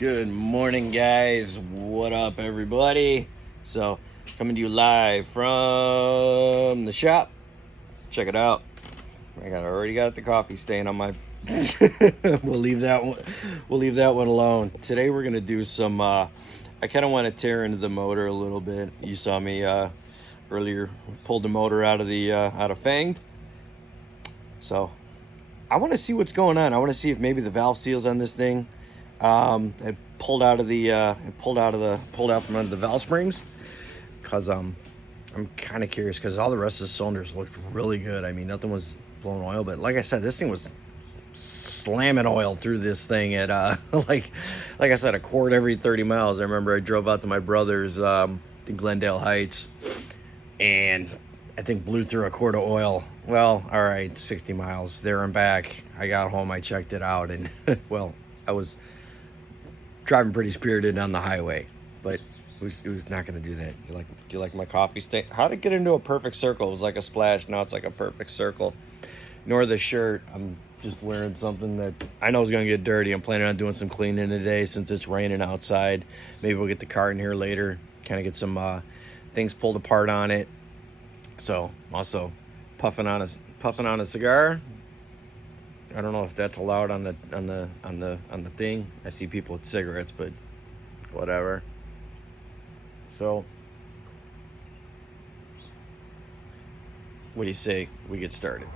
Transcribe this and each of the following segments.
Good morning, guys. What up, everybody? So, coming to you live from the shop. Check it out. Already got the coffee stain on my. We'll leave that one. We'll leave that one alone. Today we're gonna do some. I kind of want to tear into the motor a little bit. You saw me earlier. Pulled the motor out of the out of Thanx. So, I want to see what's going on. I want to see if maybe the valve seals on this thing. It pulled out from under the valve springs, because I'm kind of curious, because all the rest of the cylinders looked really good. I mean, nothing was blowing oil, but like I said, this thing was slamming oil through this thing at like I said, a quart every 30 miles. I remember I drove out to my brother's to Glendale Heights, and I think blew through a quart of oil. Well, all right, 60 miles there and back. I got home, I checked it out, and well, I was driving pretty spirited on the highway, but it was not going to do that. Do you like my coffee stain? How'd it get into a perfect circle? It was like a splash. Now it's like a perfect circle. Nor the shirt. I'm just wearing something that I know is going to get dirty. I'm planning on doing some cleaning today since it's raining outside. Maybe we'll get the car in here later, kind of get some things pulled apart on it. So I'm also puffing on a cigar. I don't know if that's allowed on the thing. I see people with cigarettes, but whatever. So, what do you say we get started?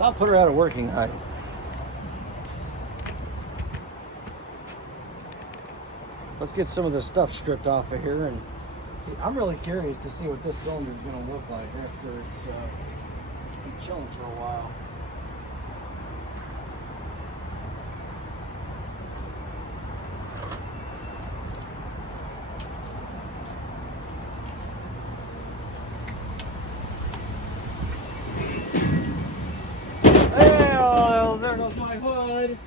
I'll put her at a working height. Let's get some of this stuff stripped off of here and see. I'm really curious to see what this cylinder is going to look like after it's been chilling for a while. Hey, oh, there goes my hood.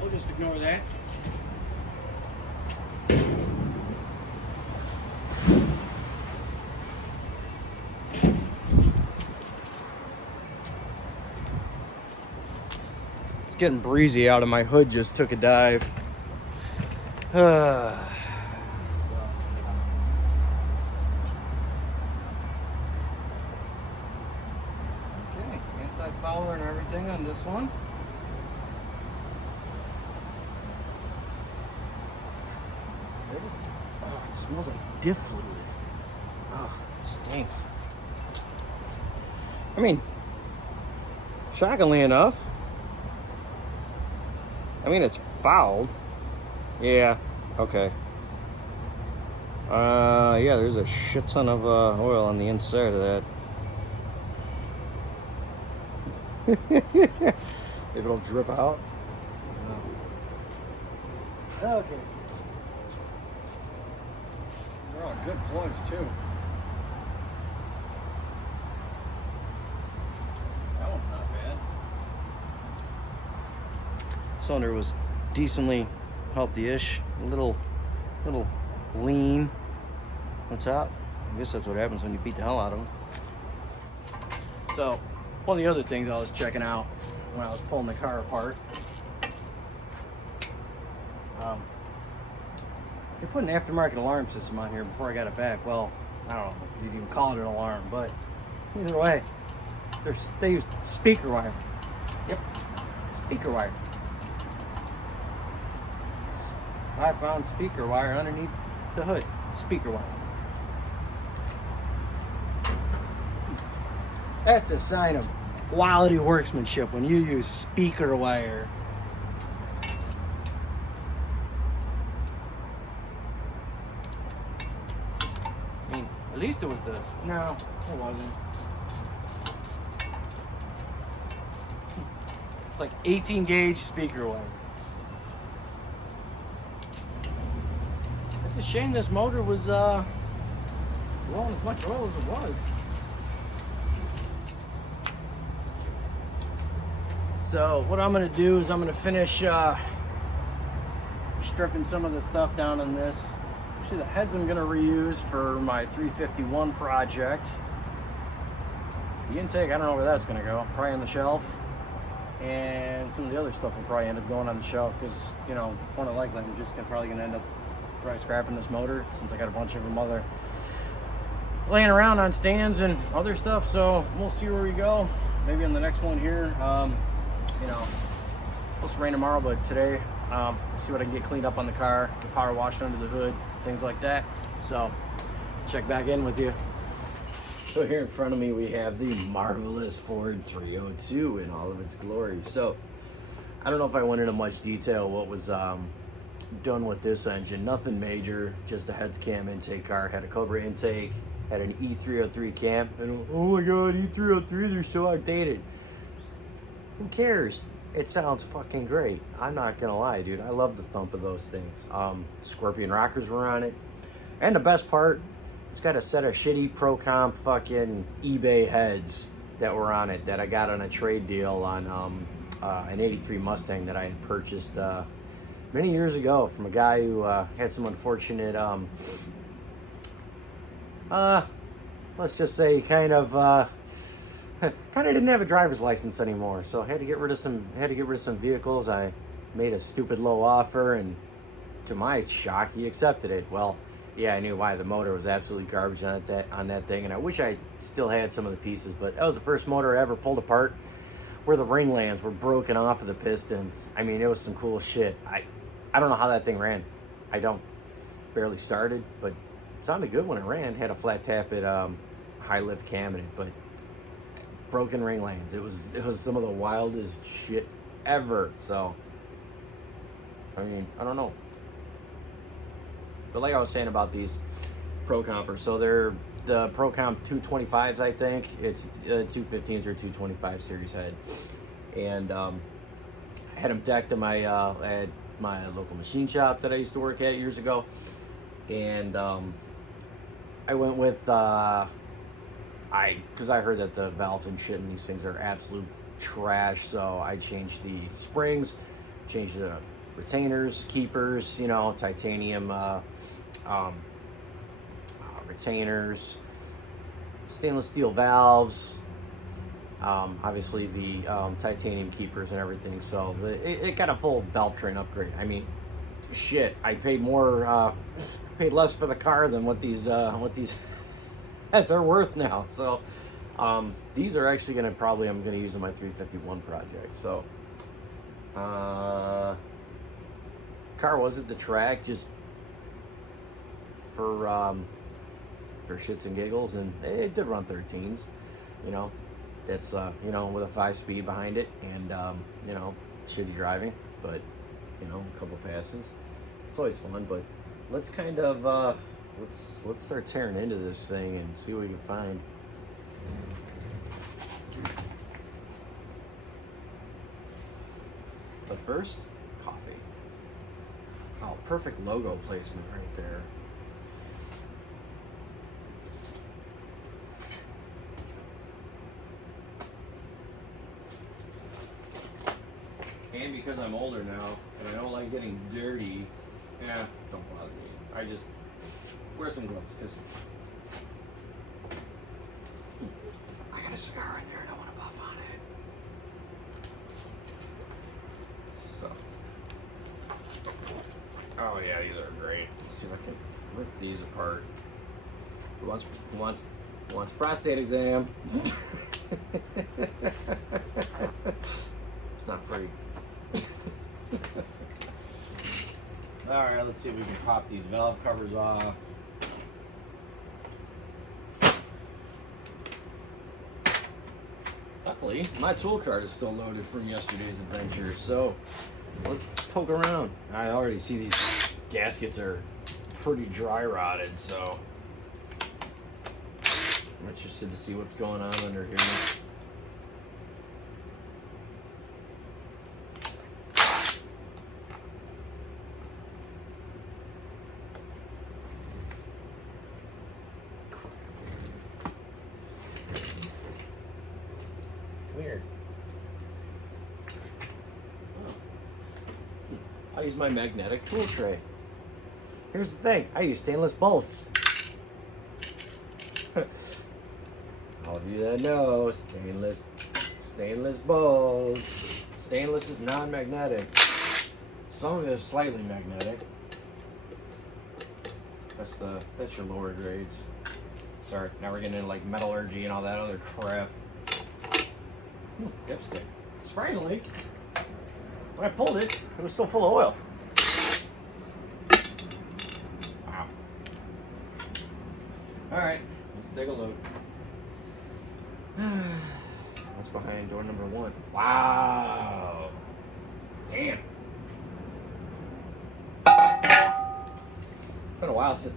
We'll just ignore that. It's getting breezy out, of my hood just took a dive. Okay, anti-fouler and everything on this one. Oh, it smells like diff fluid. Oh, it stinks. I mean, shockingly enough, it's fouled. Yeah, okay. Yeah, there's a shit ton of oil on the inside of that. Maybe it'll drip out. No. Okay. They're all good plugs too. That one's not bad. Cylinder was decently healthy-ish, a little lean on top. I guess that's what happens when you beat the hell out of them. So, one of the other things I was checking out when I was pulling the car apart, they put an aftermarket alarm system on here before I got it back. Well, I don't know if you'd even call it an alarm, but either way, they use speaker wire. Yep, speaker wire. I found speaker wire underneath the hood. Speaker wire. That's a sign of quality workmanship when you use speaker wire. I mean, at least it was the... No, it wasn't. like 18 gauge speaker wire. It's a shame this motor was blowing as much oil as it was. So what I'm gonna do is I'm gonna finish stripping some of the stuff down on this. Actually, the heads I'm gonna reuse for my 351 project. The intake, I don't know where that's gonna go. Probably on the shelf. And some of the other stuff will probably end up going on the shelf because, you know, more than likely I'm just probably gonna end up probably scrapping this motor since I got a bunch of them other laying around on stands and other stuff. So we'll see where we go. Maybe on the next one here. You know, it's supposed to rain tomorrow, but today, see what I can get cleaned up on the car, get power washed under the hood, things like that. So, check back in with you. So here in front of me, we have the marvelous Ford 302 in all of its glory. So, I don't know if I went into much detail what was done with this engine. Nothing major, just the heads cam intake car. Had a Cobra intake, had an E303 cam. And oh my God, E303, they're so outdated. Who cares? It sounds fucking great. I'm not gonna lie, dude. I love the thump of those things. Scorpion rockers were on it. And the best part, it's got a set of shitty Pro Comp fucking eBay heads that were on it that I got on a trade deal on an 83 Mustang that I had purchased many years ago from a guy who had some unfortunate, let's just say kind of didn't have a driver's license anymore, so I had to get rid of some vehicles. I made a stupid low offer, and to my shock, he accepted it. Well, yeah, I knew why. The motor was absolutely garbage on that thing, and I wish I still had some of the pieces, but that was the first motor I ever pulled apart where the ring lands were broken off of the pistons. I mean, it was some cool shit. I don't know how that thing ran. I don't. Barely started, but it sounded good when it ran. Had a flat tappet high lift cam in it, but broken ring lands. It was some of the wildest shit ever. So, I mean, I don't know. But like I was saying about these Pro Compers, so they're the Pro Comp 225s, I think. It's 215s or 225 series head. And I had them decked at my local machine shop that I used to work at years ago. And I went with because I heard that the valves and shit in these things are absolute trash, so I changed the springs, changed the retainers, keepers, you know, titanium retainers, stainless steel valves, obviously the titanium keepers and everything. So it got a full valve train upgrade. I mean, shit, I paid paid less for the car than what these heads are worth now. So these are actually I'm gonna use in my 351 project. So car was at the track just for shits and giggles, and it did run 13s, you know. That's you know, with a 5-speed behind it, and you know, shitty driving, but you know, a couple passes, it's always fun. But let's kind of let's start tearing into this thing and see what we can find. But first, coffee. Oh, perfect logo placement right there. And because I'm older now and I don't like getting dirty, don't bother me. I just wear some gloves because I got a cigar in there. I don't want to puff on it. So, oh yeah, these are great. Let's see if I can rip these apart. Who wants prostate exam? It's not free. Alright, let's see if we can pop these valve covers off. Luckily, my tool cart is still loaded from yesterday's adventure, so let's poke around. I already see these gaskets are pretty dry rotted, so I'm interested to see what's going on under here. Come here. Oh. I'll use my magnetic tool tray. Here's the thing, I use stainless bolts. All of you that know, stainless bolts. Stainless is non-magnetic. Some of it is slightly magnetic. That's your lower grades. Sorry, now we're getting into like metallurgy and all that other crap. Dipstick. Surprisingly, when I pulled it, it was still full of oil. Wow. Alright, let's take a look. What's behind door number 1? Wow. Damn. It's been a while since.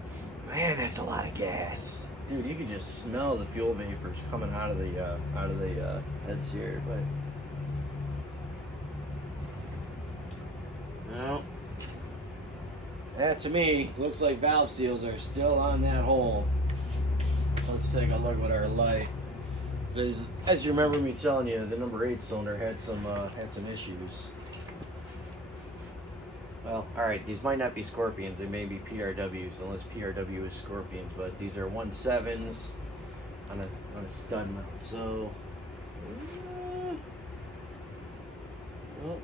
Man, that's a lot of gas. Dude, you could just smell the fuel vapors coming out of the heads here, but no. That to me looks like valve seals are still on that hole. Let's take a look at our light. So as you remember me telling you, the number 8 cylinder had some issues. Well, alright, these might not be Scorpions, they may be PRWs, unless PRW is Scorpions, but these are 1.7s on a stud mount. So, well,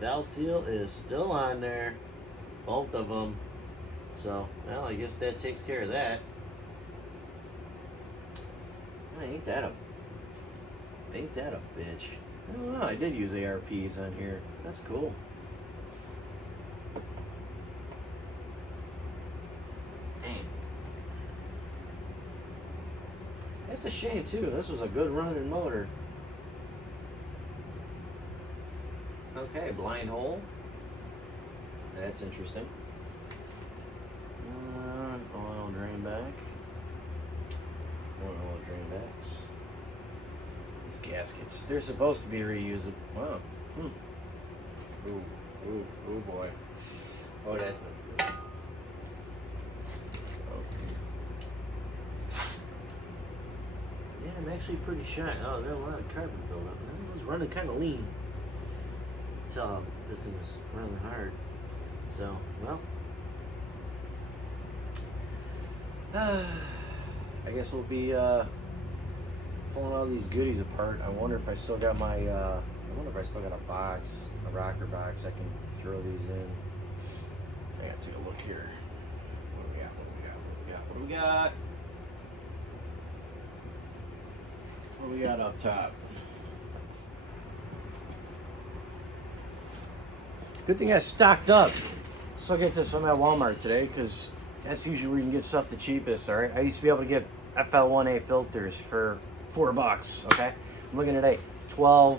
valve seal is still on there, both of them. So, well, I guess that takes care of that. Ain't that a bitch? I don't know, I did use ARPs on here. That's cool. It's a shame too. This was a good running motor. Okay, blind hole. That's interesting. Oil drain back. More oil drain backs. These gaskets. They're supposed to be reusable. Wow. Ooh boy. Oh, that's not good. Yeah, I'm actually pretty shy. Oh, there's a lot of carbon buildup. It was running kind of lean until this thing was running hard. So, well, I guess we'll be pulling all these goodies apart. I wonder if I still got my. I wonder if I still got a box, a rocker box. I can throw these in. I gotta take a look here. What do we got? What do we got? What do we got up top? Good thing I stocked up. So I'll get this. I'm at Walmart today because that's usually where you can get stuff the cheapest. All right. I used to be able to get FL1A filters for $4. Okay. I'm looking at 12,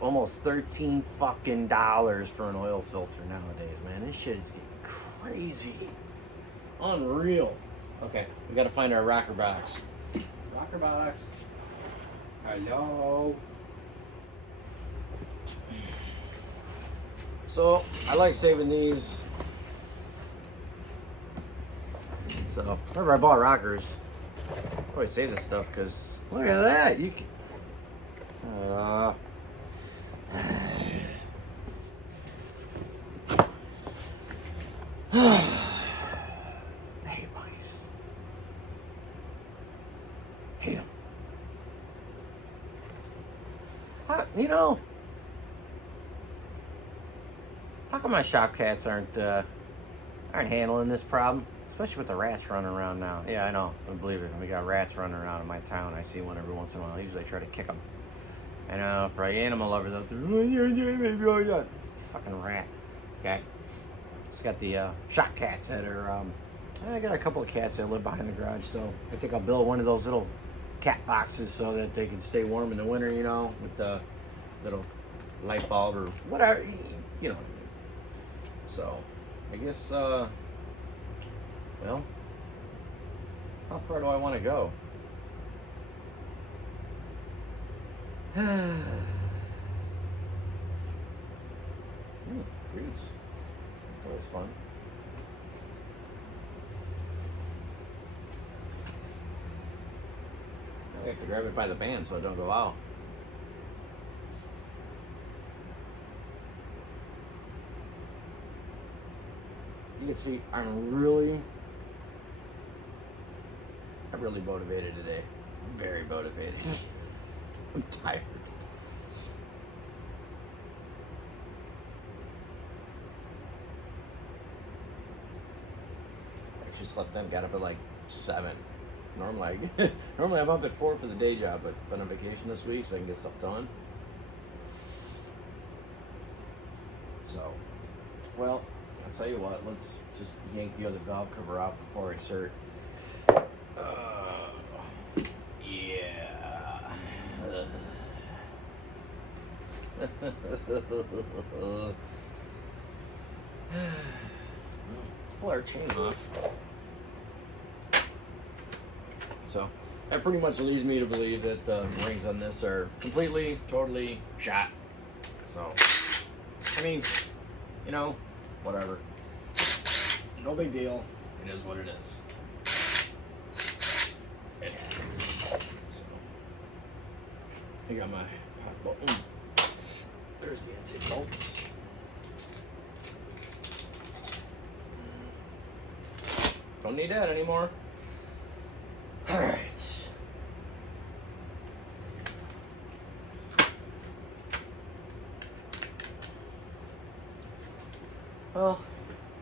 almost 13 fucking dollars for an oil filter nowadays. Man, this shit is getting crazy. Unreal. Okay. We got to find our rocker box. Rocker box. Hello. So I like saving these. So whenever I bought rockers, I always save this stuff because look at that. You can. I hate mice. Hate them. You know, how come my shop cats aren't handling this problem? Especially with the rats running around now. Yeah, I know. I believe it. We got rats running around in my town. I see one every once in a while. Usually I try to kick them. I know, for animal lovers out there, fucking rat. Okay. It's got the shop cats that are. I got a couple of cats that live behind the garage, so I think I'll build one of those little cat boxes so that they can stay warm in the winter. You know, with the little light bulb or whatever. You know what I mean. So, I guess. Well, how far do I want to go? Grease. That's always fun. I have to grab it by the band so it don't go out. you can see I'm really motivated today. Very motivated. I'm tired. I actually slept in, got up at like 7. Normally I'm up at 4 for the day job, but been on vacation this week so I can get stuff done. So, well, I'll tell you what, let's just yank the other valve cover out before I start. Yeah. Pull our chain off. So that pretty much leads me to believe that the rings on this are completely, totally shot. So, I mean, you know, whatever. No big deal. It is what it is. It happens. So, I got my hot button. There's the inside bolts. Don't need that anymore. All right. Well,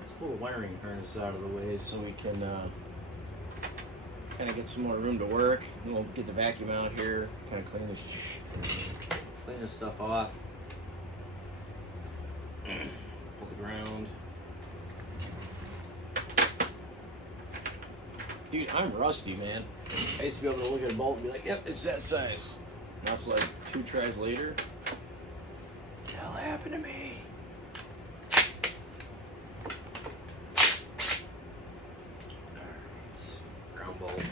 let's pull the wiring harness out of the way so we can kind of get some more room to work. And we'll get the vacuum out here, kind of clean this stuff off. Pull the ground. Dude, I'm rusty, man. I used to be able to look at a bolt and be like, yep, it's that size. Now it's like 2 tries later. What the hell happened to me? Alright. Ground bolt.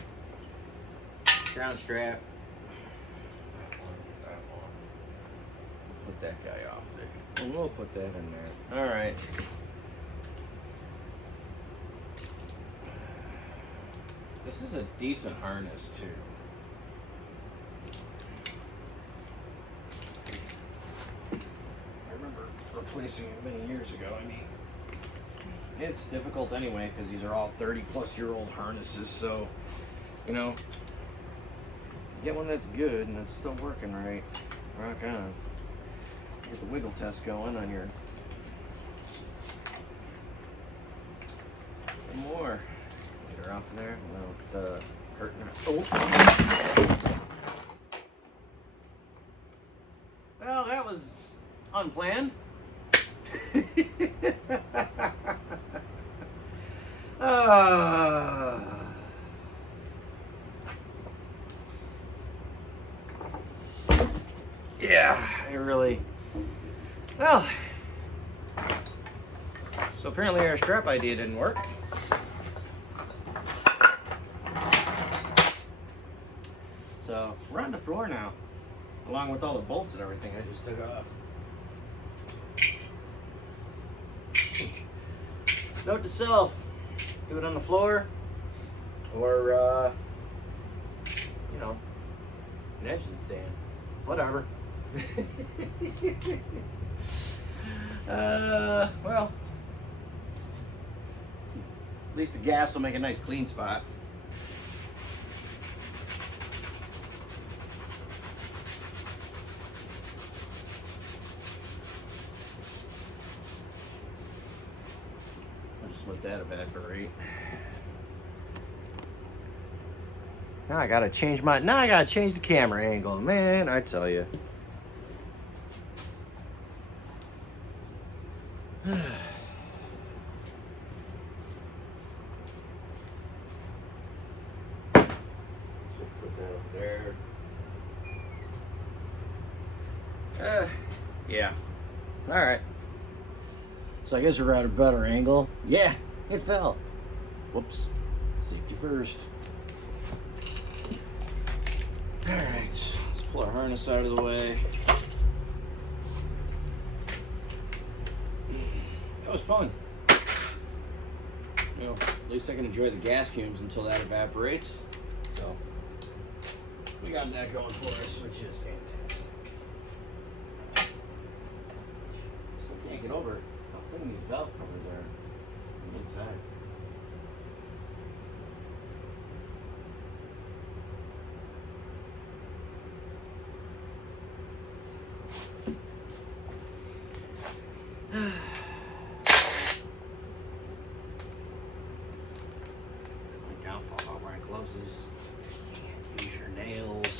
Ground strap. That one. Put that guy off there. And we'll put that in there. Alright. This is a decent harness too. I remember replacing it many years ago. I mean, it's difficult anyway because these are all 30-plus-year-old harnesses. So, you know, get one that's good and it's still working right. Rock on. Get the wiggle test going on your. Some more. Get her off there. Without hurting her. Oh. Well, that was unplanned. Yeah, I really. Well, so apparently our strap idea didn't work. So we're on the floor now, along with all the bolts and everything I just took off. Note to self, do it on the floor or, you know, an engine stand, whatever. Well, at least the gas will make a nice clean spot. Let that evaporate. Now I gotta change the camera angle, man. I tell you. So put that up there. Yeah. All right. So I guess we're at a better angle. Yeah, it fell. Whoops. Safety first. All right, let's pull our harness out of the way. That was fun. You know, at least I can enjoy the gas fumes until that evaporates. So we got that going for us, which is fantastic. Still can't get over how clean these valve covers are. inside. My downfall about wearing gloves is you can't use your nails.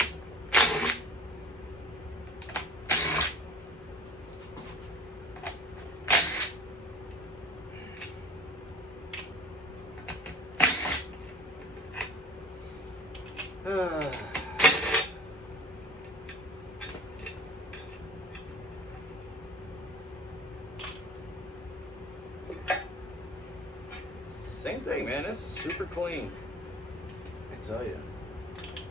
Same thing, man. This is super clean. I tell you,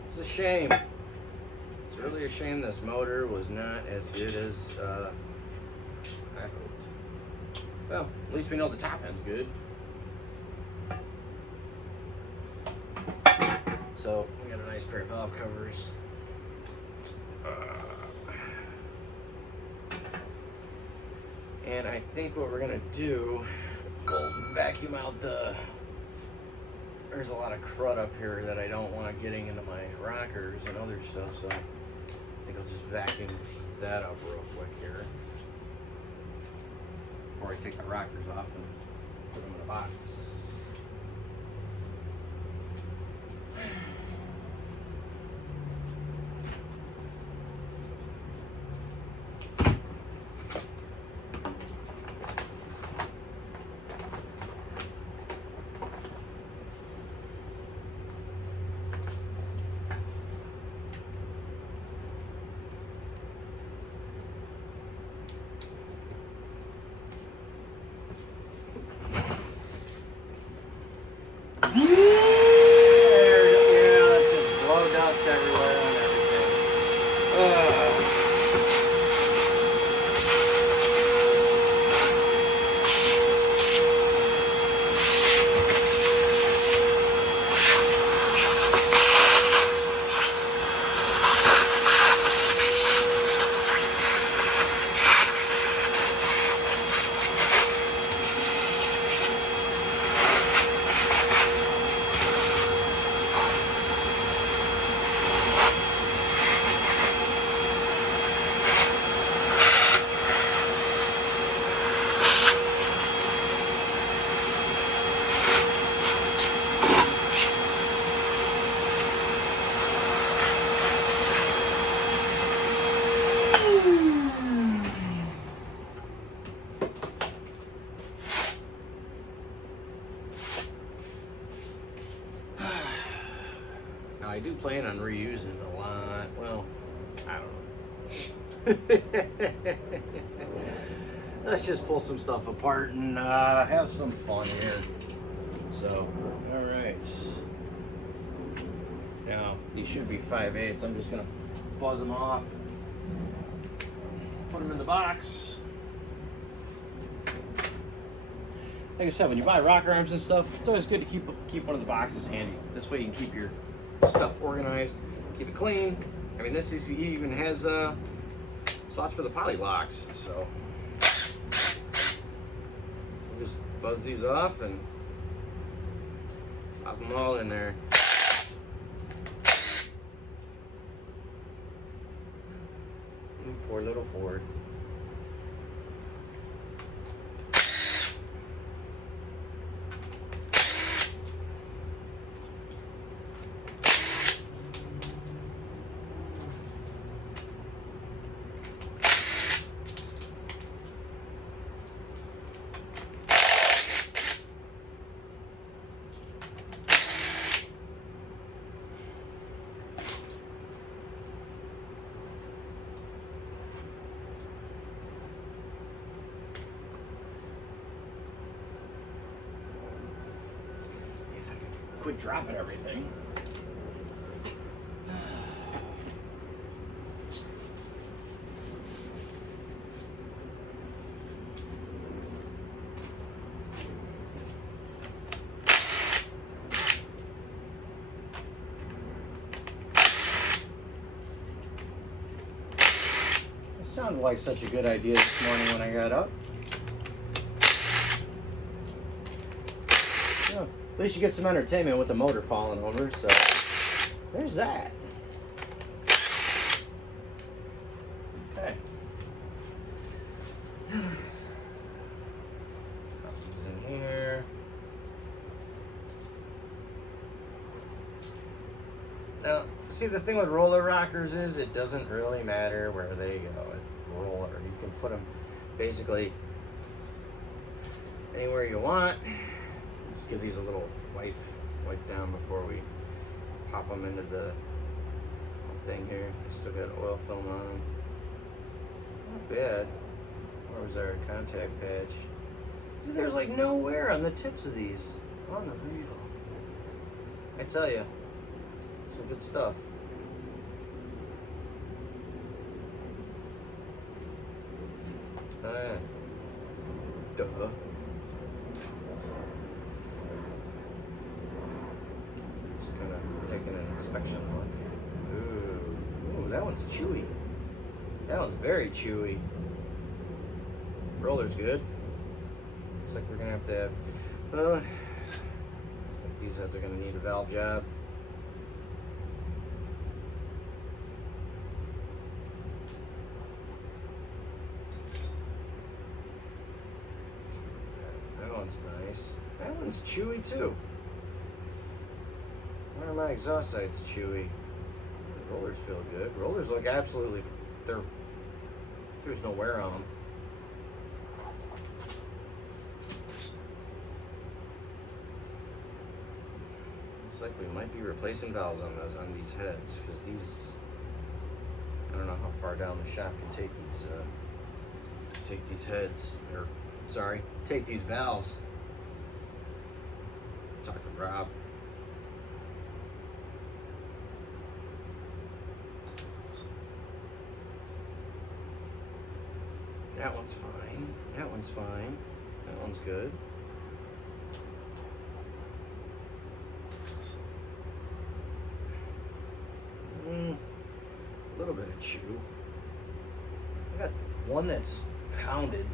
it's a shame. It's really a shame this motor was not as good as I hoped. Well, at least we know the top end's good. So we got a nice pair of valve covers. And I think what we're gonna do, we'll vacuum out there's a lot of crud up here that I don't want getting into my rockers and other stuff, so I think I'll just vacuum that up real quick here before I take the rockers off and put them in a box. Now I do plan on reusing a lot. Well, I don't know. Let's just pull some stuff apart and have some fun here. So, all right. Now these should be 5/8. I'm just gonna buzz them off, put them in the box. Like I said, when you buy rocker arms and stuff, it's always good to keep one of the boxes handy. This way you can keep your stuff organized, keep it clean. I mean, this CCE even has slots for the poly locks, so we'll just buzz these off and pop them all in there. Poor little Ford. Quit dropping everything. It sounded like such a good idea this morning when I got up. At least you get some entertainment with the motor falling over. So there's that. Okay. Copies in here. Now, see, the thing with roller rockers is it doesn't really matter where they go. Roller, you can put them basically anywhere you want. Just give these a little wipe down before we pop them into the thing here. They still got oil film on them. Not bad. Where was our contact patch? Dude, there's like no wear on the tips of these. Unreal. I tell you, some good stuff. Duh. Just kind of taking an inspection look. Ooh, that one's chewy. That one's very chewy. Roller's good. Looks like we're gonna have to have. Looks like these heads are gonna need a valve job. That one's nice. That one's chewy too. Why are my exhaust sides chewy? Rollers feel good. Rollers look absolutely. There's no wear on them. Looks like we might be replacing valves on these heads, because these. I don't know how far down the shop can take these heads, or sorry, take these valves. Talk to Rob. That one's fine. That one's fine. That one's good. A little bit of chew. I got one that's pounded.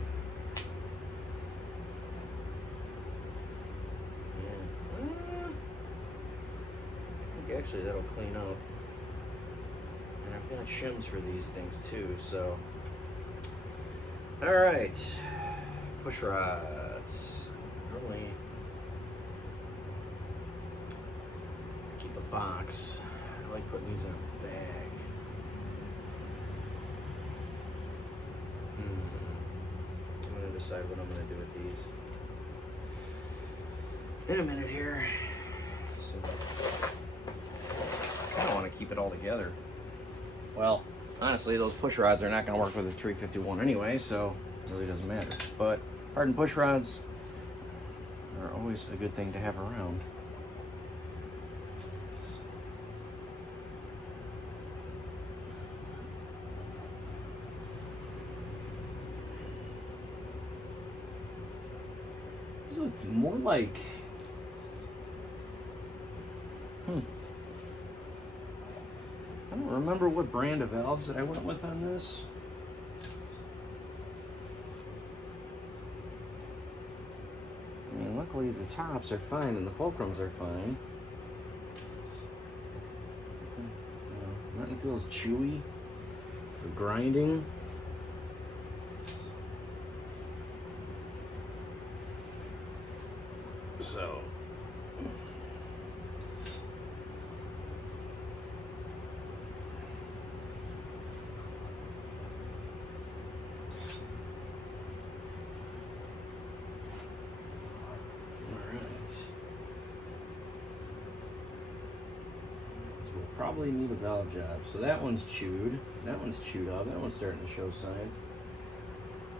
I think actually that'll clean up. And I've got shims for these things too, so. All right, push rods. Normally keep a box. I like putting these in a bag. I'm gonna decide what I'm gonna do with these in a minute here. So, I kind of want to keep it all together. Well, honestly, those push rods are not going to work with a 351 anyway, so it really doesn't matter. But hardened push rods are always a good thing to have around. These look more like... I don't remember what brand of valves that I went with on this. I mean, luckily the tops are fine and the fulcrums are fine. Nothing feels chewy or grinding. So. Probably need a valve job. So that one's chewed. That one's chewed off. That one's starting to show signs.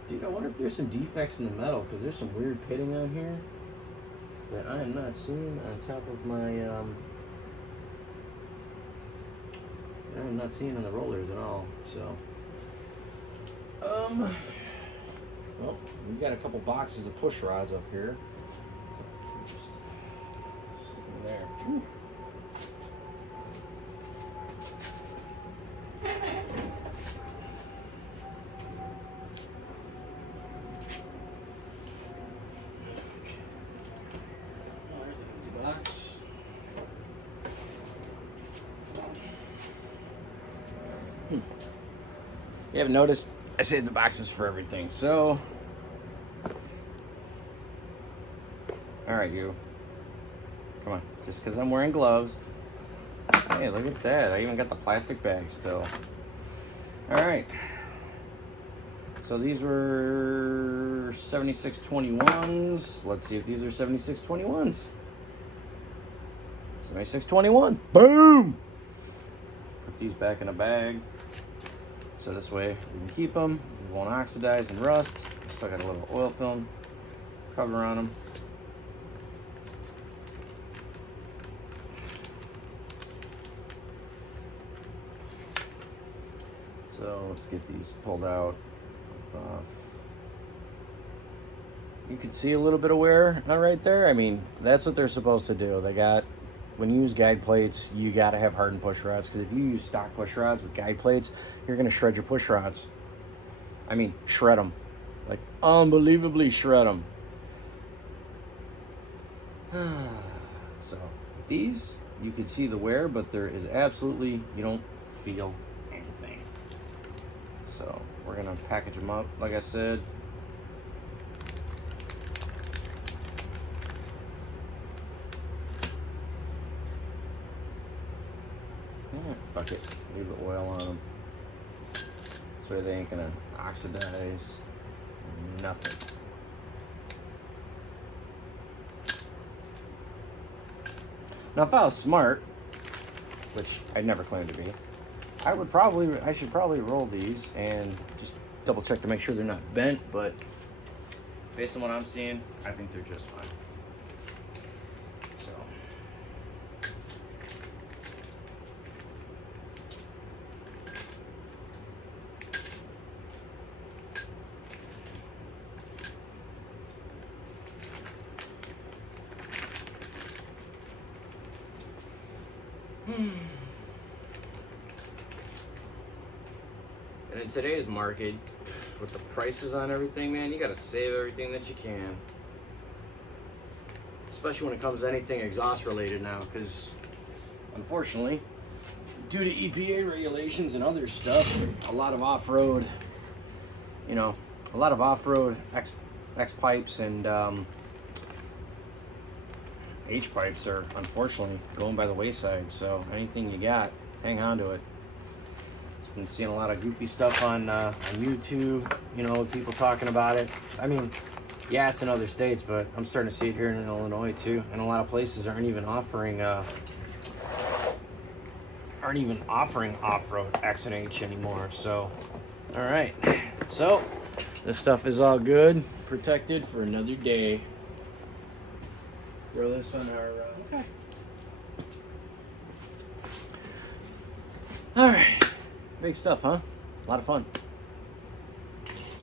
Dude, I wonder if there's some defects in the metal, because there's some weird pitting on here that I am not seeing on top of my I am not seeing on the rollers at all. So well, we've got a couple boxes of push rods up here. Just sitting there. Whew. you haven't noticed, I saved the boxes for everything. So, all right, you. Come on, just because I'm wearing gloves. Hey, look at that. I even got the plastic bag still. All right. So these were 7621s. Let's see if these are 7621s. 7621. Boom! Put these back in a bag. So this way we can keep them. They won't oxidize and rust. Still got a little oil film cover on them. So let's get these pulled out. You can see a little bit of wear right there. I mean, that's what they're supposed to do. They got, when you use guide plates, you got to have hardened push rods, because if you use stock push rods with guide plates, you're going to shred your push rods. I mean, shred them. Like, unbelievably shred them. So, these, you can see the wear, but there is absolutely, you don't feel anything. So, we're going to package them up, like I said. Bucket, leave the oil on them. This way they ain't gonna oxidize, nothing. Now if I was smart, which I'd never claim to be, I should probably roll these and just double check to make sure they're not bent, but based on what I'm seeing, I think they're just fine. So. And in today's market, with the prices on everything, man, you gotta save everything that you can. Especially when it comes to anything exhaust related now, because unfortunately, due to EPA regulations and other stuff, a lot of off-road, X pipes and H pipes are unfortunately going by the wayside. So anything you got, hang on to it. Been seeing a lot of goofy stuff on YouTube, people talking about it. I mean, yeah, it's in other states, but I'm starting to see it here in Illinois too, and a lot of places aren't even offering off-road X and H anymore. So, all right, so this stuff is all good, protected for another day. Throw this on our okay. All right. Big stuff, huh? A lot of fun.